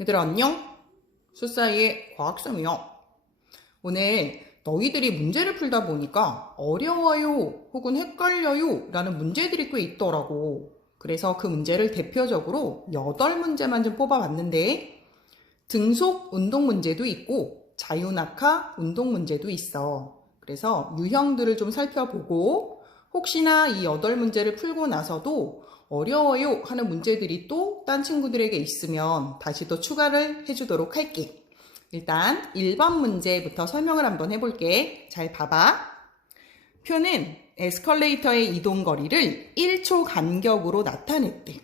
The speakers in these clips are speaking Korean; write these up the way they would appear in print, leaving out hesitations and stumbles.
얘들아 안녕? 수사이의 과학쌤이야. 오늘 너희들이 문제를 풀다 보니까 어려워요 혹은 헷갈려요 라는 문제들이 꽤 있더라고. 그래서 그 문제를 대표적으로 8문제만 좀 뽑아봤는데 등속 운동 문제도 있고 자유낙하 운동 문제도 있어. 그래서 유형들을 좀 살펴보고 혹시나 이 8문제를 풀고 나서도 어려워요 하는 문제들이 또 딴 친구들에게 있으면 다시 또 추가를 해주도록 할게. 일단 1번 문제부터 설명을 한번 해볼게. 잘 봐봐. 표는 에스컬레이터의 이동 거리를 1초 간격으로 나타냈대.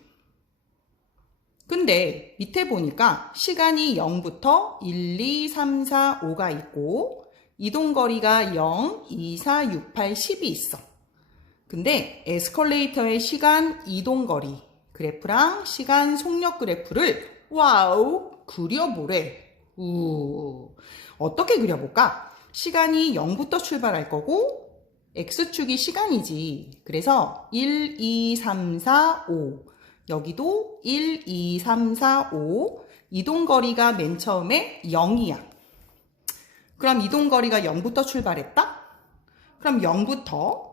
근데 밑에 보니까 시간이 0부터 1, 2, 3, 4, 5가 있고 이동 거리가 0, 2, 4, 6, 8, 10이 있어. 근데 에스컬레이터의 시간 이동 거리 그래프랑 시간 속력 그래프를 와우 그려보래. 어떻게 그려볼까? 시간이 0부터 출발할 거고 X축이 시간이지. 그래서 1, 2, 3, 4, 5 여기도 1, 2, 3, 4, 5 이동 거리가 맨 처음에 0이야. 그럼 이동 거리가 0부터 출발했다? 그럼 0부터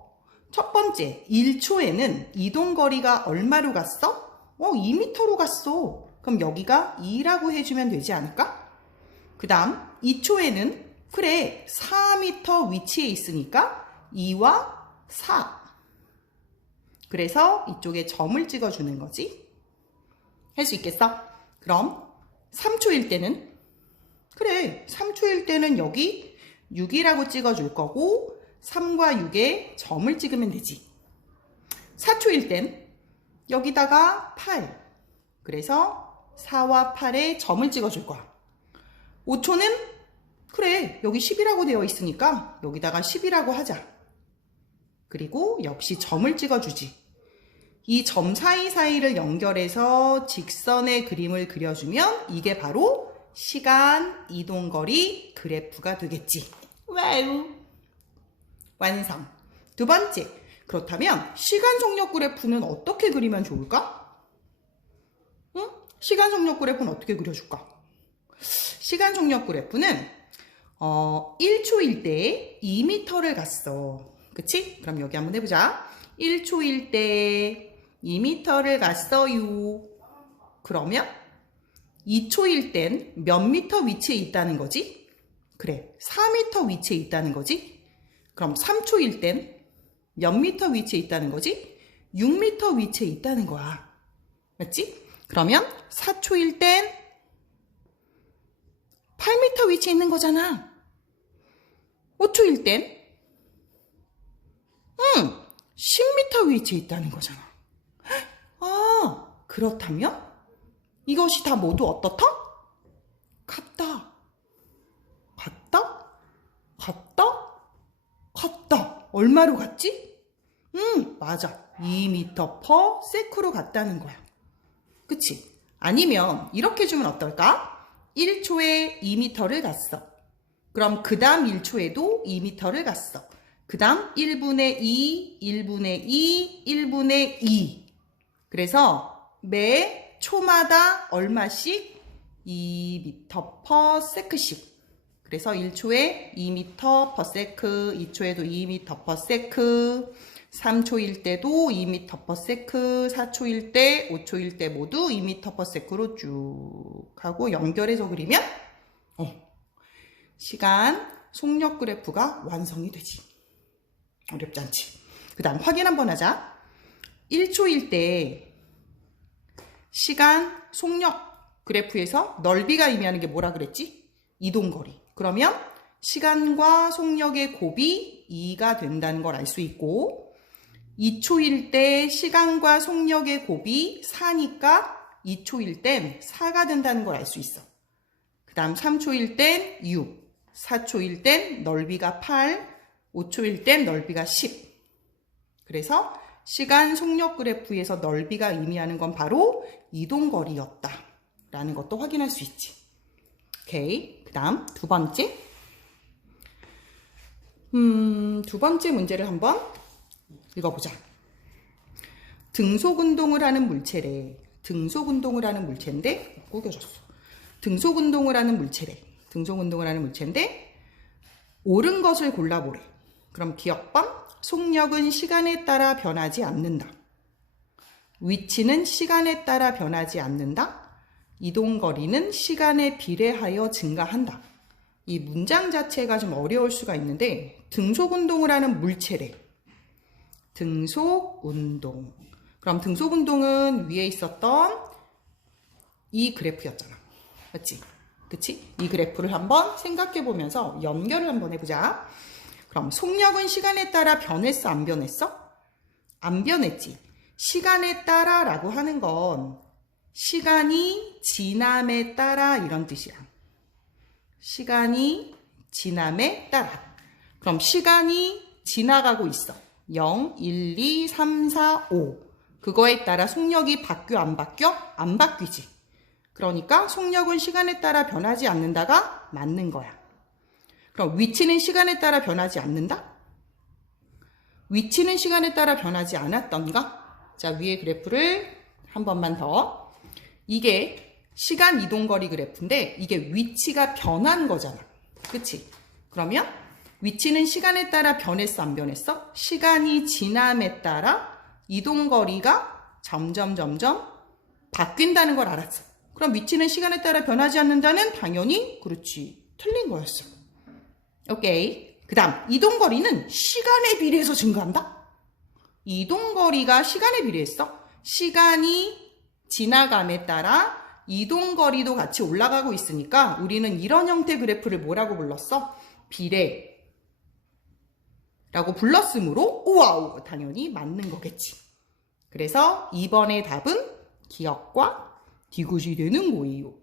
첫 번째 1초에는 이동 거리가 얼마로 갔어? 2m로 갔어. 그럼 여기가 2라고 해주면 되지 않을까? 그 다음 2초에는 그래 4m 위치에 있으니까 2와 4. 그래서 이쪽에 점을 찍어주는 거지. 할 수 있겠어? 그럼 3초일 때는 그래 3초일 때는 여기 6이라고 찍어줄 거고 3과 6에 점을 찍으면 되지. 4초일 땐 여기다가 8. 그래서 4와 8에 점을 찍어줄 거야. 5초는 그래 여기 10이라고 되어 있으니까 여기다가 10이라고 하자. 그리고 역시 점을 찍어주지. 이 점 사이사이를 연결해서 직선의 그림을 그려주면 이게 바로 시간 이동거리 그래프가 되겠지. 와우. 완성. 두 번째. 그렇다면 시간 속력 그래프는 어떻게 그리면 좋을까? 응? 시간 속력 그래프는 어떻게 그려줄까? 시간 속력 그래프는 1초일 때 2m를 갔어. 그치? 그럼 여기 한번 해보자. 1초일 때 2m를 갔어요. 그러면 2초일 땐 몇 미터 위치에 있다는 거지? 그래, 4m 위치에 있다는 거지? 그럼 3초일 땐 몇 미터 위치에 있다는 거지? 6m 위치에 있다는 거야. 맞지? 그러면 4초일 땐 8m 위치에 있는 거잖아. 5초일 땐 10m 위치에 있다는 거잖아. 그렇다면 이것이 다 모두 어떻다? 같다. 같다? 같다? 같다. 얼마로 갔지? 맞아. 2m/s로 갔다는 거야. 그치? 아니면 이렇게 해주면 어떨까? 1초에 2m를 갔어. 그럼 그 다음 1초에도 2m를 갔어. 그 다음 1분의 2, 1분의 2, 1분의 2. 그래서 매 초마다 얼마씩? 2m/s씩. 그래서 1초에 2m/s, 2초에도 2m/s, 3초일 때도 2m/s, 4초일 때, 5초일 때 모두 2m/s로 쭉 하고 연결해서 그리면 시간 속력 그래프가 완성이 되지. 어렵지 않지. 그 다음 확인 한번 하자. 1초일 때 시간 속력 그래프에서 넓이가 의미하는 게 뭐라 그랬지? 이동거리. 그러면 시간과 속력의 곱이 2가 된다는 걸 알 수 있고 2초일 때 시간과 속력의 곱이 4니까 2초일 땐 4가 된다는 걸 알 수 있어. 그 다음 3초일 땐 6, 4초일 땐 넓이가 8, 5초일 땐 넓이가 10. 그래서 시간 속력 그래프에서 넓이가 의미하는 건 바로 이동거리였다 라는 것도 확인할 수 있지. 오케이. 그 다음 두 번째. 두 번째 문제를 한번 읽어보자. 등속 운동을 하는 물체래. 등속 운동을 하는 물체인데 구겨졌어. 등속운동을 하는 물체래. 등속운동을 하는 물체인데 옳은 것을 골라보래. 그럼 기억번, 속력은 시간에 따라 변하지 않는다. 위치는 시간에 따라 변하지 않는다. 이동거리는 시간에 비례하여 증가한다. 이 문장 자체가 좀 어려울 수가 있는데 등속운동을 하는 물체래. 등속운동. 그럼 등속운동은 위에 있었던 이 그래프였잖아. 맞지? 그치? 이 그래프를 한번 생각해 보면서 연결을 한번 해보자. 그럼 속력은 시간에 따라 변했어? 안 변했어? 안 변했지. 시간에 따라 라고 하는 건 시간이 지남에 따라 이런 뜻이야. 시간이 지남에 따라. 그럼 시간이 지나가고 있어. 0, 1, 2, 3, 4, 5. 그거에 따라 속력이 바뀌어 안 바뀌어? 안 바뀌지. 그러니까 속력은 시간에 따라 변하지 않는다가 맞는 거야. 그럼 위치는 시간에 따라 변하지 않는다? 위치는 시간에 따라 변하지 않았던가? 자, 위에 그래프를 한 번만 더. 이게 시간 이동거리 그래프인데 이게 위치가 변한 거잖아. 그치? 그러면 위치는 시간에 따라 변했어? 안 변했어? 시간이 지남에 따라 이동거리가 점점 바뀐다는 걸 알았어. 그럼 위치는 시간에 따라 변하지 않는다는 당연히 그렇지. 틀린 거였어. 오케이. 그 다음 이동거리는 시간에 비례해서 증가한다? 이동거리가 시간에 비례했어? 시간이 지나감에 따라 이동거리도 같이 올라가고 있으니까 우리는 이런 형태 그래프를 뭐라고 불렀어? 비례 라고 불렀으므로 오와우 당연히 맞는 거겠지. 그래서 2번의 답은 기억과 뒤굿이 되는 거예요.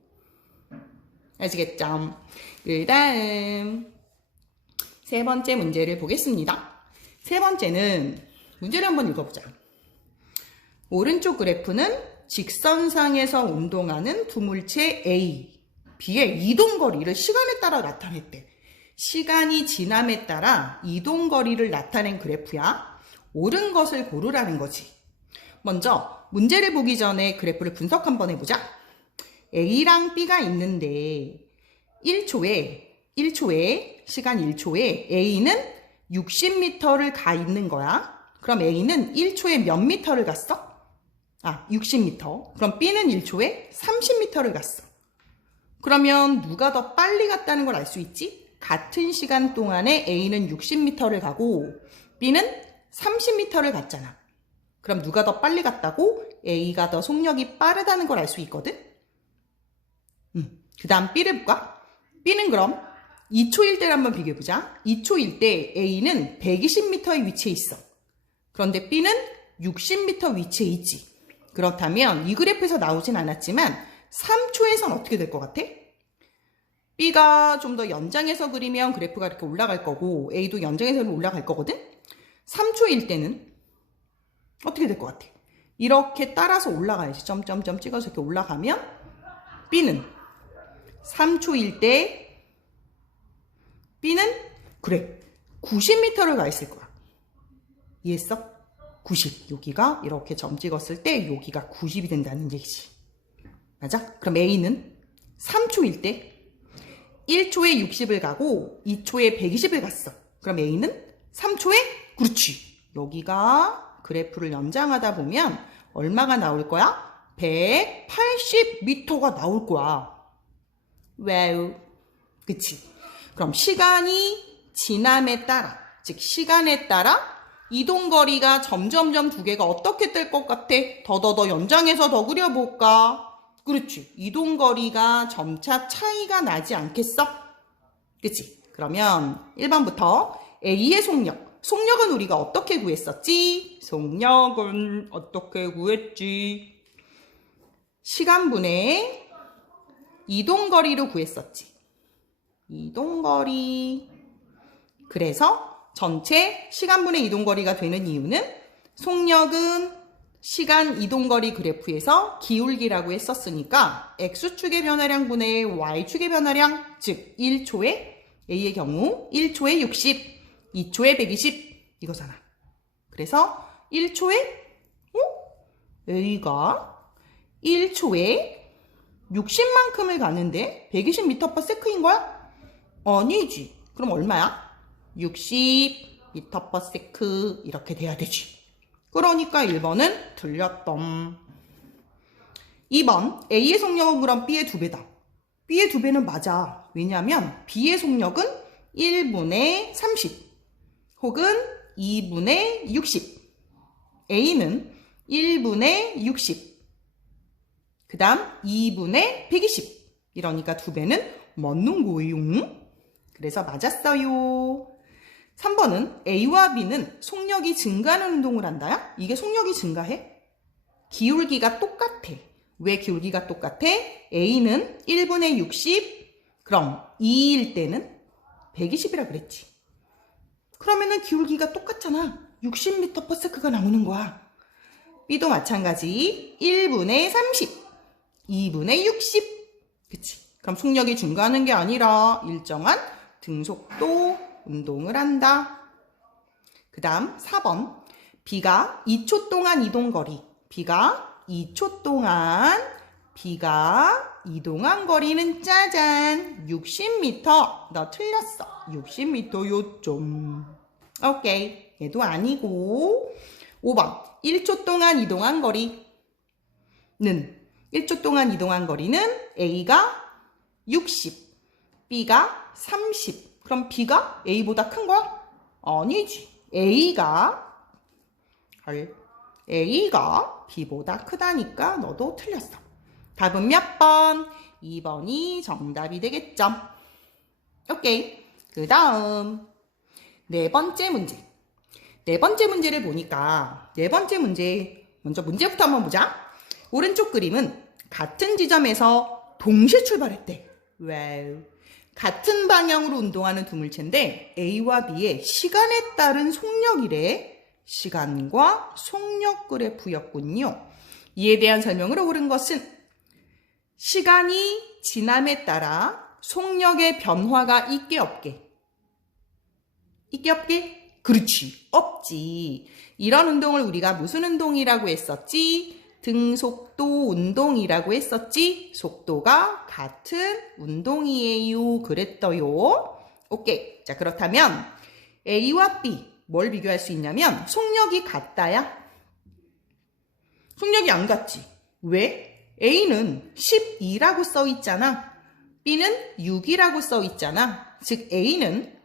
아시겠죠? 그 다음 세 번째 문제를 보겠습니다. 세 번째는 문제를 한번 읽어보자. 오른쪽 그래프는 직선상에서 운동하는 두 물체 A, B의 이동거리를 시간에 따라 나타냈대. 시간이 지남에 따라 이동거리를 나타낸 그래프야. 옳은 것을 고르라는 거지. 먼저 문제를 보기 전에 그래프를 분석 한번 해보자. A랑 B가 있는데 1초에 시간 1초에 A는 60m를 가 있는 거야. 그럼 A는 1초에 몇 미터를 갔어? 60m. 그럼 B는 1초에 30m를 갔어. 그러면 누가 더 빨리 갔다는 걸 알 수 있지? 같은 시간 동안에 A는 60m를 가고 B는 30m를 갔잖아. 그럼 누가 더 빨리 갔다고? A가 더 속력이 빠르다는 걸 알 수 있거든? 그 다음 B를 볼까? B는 그럼 2초일 때를 한번 비교해보자. 2초일 때 A는 120m의 위치에 있어. 그런데 B는 60m 위치에 있지. 그렇다면 이 그래프에서 나오진 않았지만 3초에선 어떻게 될 것 같아? B가 좀 더 연장해서 그리면 그래프가 이렇게 올라갈 거고 A도 연장해서 올라갈 거거든? 3초일 때는 어떻게 될 것 같아? 이렇게 따라서 올라가야지. 점점점 찍어서 이렇게 올라가면 B는 3초일 때 B는 그래 90m를 가 있을 거야. 이해했어? 90. 여기가 이렇게 점 찍었을 때 여기가 90이 된다는 얘기지. 맞아? 그럼 A는 3초일 때 1초에 60을 가고 2초에 120을 갔어. 그럼 A는 3초에 그렇지. 여기가 그래프를 연장하다 보면 얼마가 나올 거야? 180m가 나올 거야. 와우. 그치? 그럼 시간이 지남에 따라, 즉 시간에 따라 이동거리가 점점점 두 개가 어떻게 될 것 같아? 더더더 연장해서 더 그려볼까? 그렇지. 이동거리가 점차 차이가 나지 않겠어? 그치? 그러면 1번부터 A의 속력. 속력은 우리가 어떻게 구했었지? 속력은 어떻게 구했지? 시간분의 이동거리로 구했었지. 이동거리. 그래서 전체 시간분의 이동거리가 되는 이유는 속력은 시간 이동거리 그래프에서 기울기라고 했었으니까 X축의 변화량분의 Y축의 변화량, 즉 1초에 A의 경우 1초에 60, 2초에 120 이거잖아. 그래서 1초에 A가 1초에 60만큼을 가는데 120m/s인 거야? 아니지. 그럼 얼마야? 60m/s 이렇게 돼야 되지. 그러니까 1번은 틀렸덤. 2번 A의 속력은 그럼 B의 2배다. B의 2배는 맞아. 왜냐하면 B의 속력은 1분의 30 혹은 2분의 60. A는 1분의 60. 그 다음 2분의 120. 이러니까 2배는 맞는 거예요. 그래서 맞았어요. 3번은 A와 B는 속력이 증가하는 운동을 한다야? 이게 속력이 증가해? 기울기가 똑같아. 왜 기울기가 똑같아? A는 1분의 60, 그럼 2일 때는 120이라 그랬지. 그러면은 기울기가 똑같잖아. 60m/s가 나오는 거야. B도 마찬가지. 1분의 30, 2분의 60. 그치? 그럼 속력이 증가하는 게 아니라 일정한 등속도 운동을 한다. 그 다음 4번. B가 2초 동안 이동거리. B가 이동한 거리는 짜잔 60m. 너 틀렸어. 60m 요점. 오케이. 얘도 아니고. 5번. 1초 동안 이동한 거리는 1초 동안 이동한 거리는 A가 60, B가 30. 그럼 B가 A보다 큰 거야? 아니지. A가 B보다 크다니까 너도 틀렸어. 답은 몇 번? 2번이 정답이 되겠죠? 오케이. 그 다음 네 번째 문제. 네 번째 문제를 보니까 네 번째 문제 먼저 문제부터 한번 보자. 오른쪽 그림은 같은 지점에서 동시에 출발했대. 와우. 같은 방향으로 운동하는 두 물체인데 A와 B의 시간에 따른 속력이래. 시간과 속력 그래프였군요. 이에 대한 설명을 옳은 것은 시간이 지남에 따라 속력의 변화가 있게 없게? 있게 없게? 그렇지. 없지. 이런 운동을 우리가 무슨 운동이라고 했었지? 등속도 운동이라고 했었지? 속도가 같은 운동이에요. 그랬어요. 오케이. 자, 그렇다면 A와 B 뭘 비교할 수 있냐면 속력이 같다야? 속력이 안 같지. 왜? A는 12라고 써 있잖아. B는 6이라고 써 있잖아. 즉 A는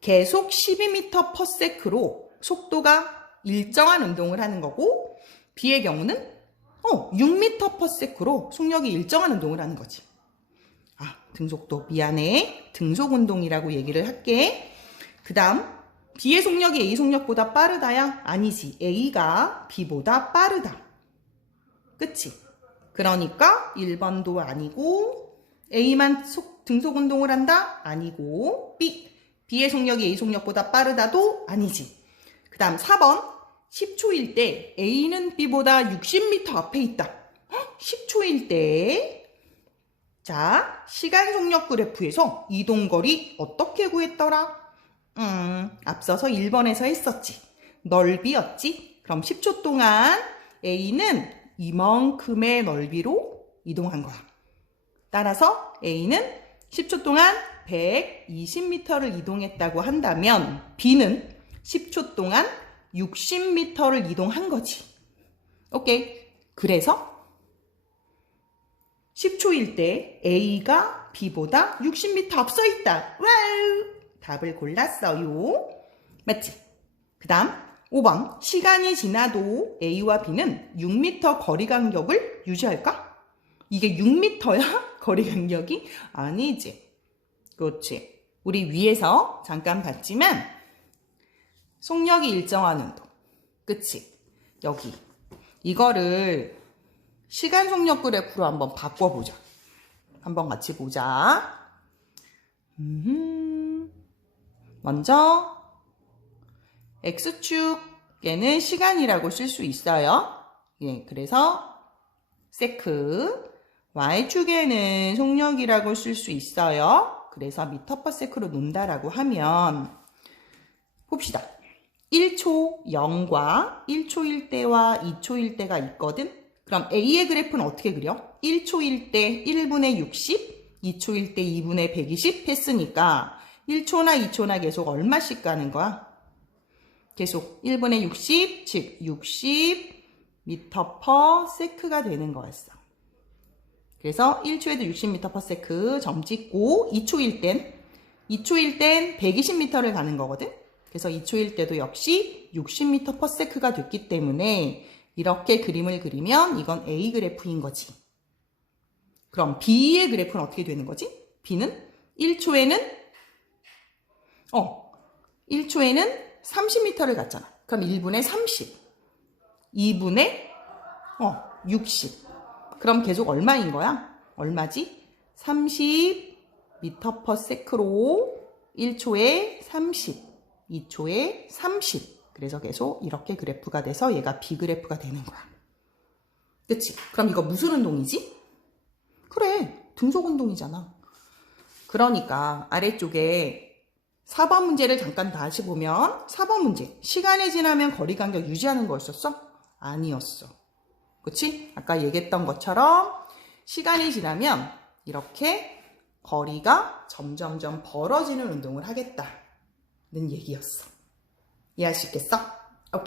계속 12m/s로 속도가 일정한 운동을 하는 거고 B의 경우는 6m/s로 속력이 일정한 운동을 하는 거지. 아, 등속도 미안해. 등속 운동이라고 얘기를 할게. 그 다음 B의 속력이 A 속력보다 빠르다야? 아니지. A가 B보다 빠르다. 그치? 그러니까 1번도 아니고 A만 등속 운동을 한다? 아니고 B의 속력이 A 속력보다 빠르다도 아니지. 그 다음 4번 10초일 때 A는 B보다 60m 앞에 있다. 10초일 때 자, 시간 속력 그래프에서 이동거리 어떻게 구했더라? 앞서서 1번에서 했었지. 넓이였지. 그럼 10초 동안 A는 이만큼의 넓이로 이동한 거야. 따라서 A는 10초 동안 120m를 이동했다고 한다면 B는 10초 동안 60m를 이동한 거지. 오케이. 그래서 10초일 때 A가 B보다 60m 앞서 있다. 와우! 답을 골랐어요. 맞지? 그 다음 5번. 시간이 지나도 A와 B는 6m 거리 간격을 유지할까? 이게 6m야? 거리 간격이? 아니지. 그렇지. 우리 위에서 잠깐 봤지만 속력이 일정한 운동. 그치? 여기. 이거를 시간 속력 그래프로 한번 바꿔보자. 한번 같이 보자. 먼저 X축에는 시간이라고 쓸 수 있어요. 예, 그래서 세크. Y축에는 속력이라고 쓸 수 있어요. 그래서 미터/s로 논다라고 하면 봅시다. 1초 0과 1초일 때와 2초일 때가 있거든. 그럼 A의 그래프는 어떻게 그려? 1초일 때 1분의 60, 2초일 때 2분의 120 했으니까 1초나 2초나 계속 얼마씩 가는 거야? 계속 1분의 60, 즉 60m/s가 되는 거였어. 그래서 1초에도 60m/s 점 찍고 2초일 땐 120m를 가는 거거든. 그래서 2초일 때도 역시 60m/s가 됐기 때문에 이렇게 그림을 그리면 이건 A 그래프인 거지. 그럼 B의 그래프는 어떻게 되는 거지? B는 1초에는 30m를 갔잖아. 그럼 1분의 30, 2분의 60. 그럼 계속 얼마인 거야? 얼마지? 30m/s로 1초에 30, 2초에 30. 그래서 계속 이렇게 그래프가 돼서 얘가 B 그래프가 되는 거야. 그치? 그럼 이거 무슨 운동이지? 그래, 등속 운동이잖아. 그러니까 아래쪽에 4번 문제를 잠깐 다시 보면 4번 문제, 시간이 지나면 거리 간격 유지하는 거였었어? 아니었어. 그치? 아까 얘기했던 것처럼 시간이 지나면 이렇게 거리가 점점점 벌어지는 운동을 하겠다는 얘기였어. 이해할 수 있겠어?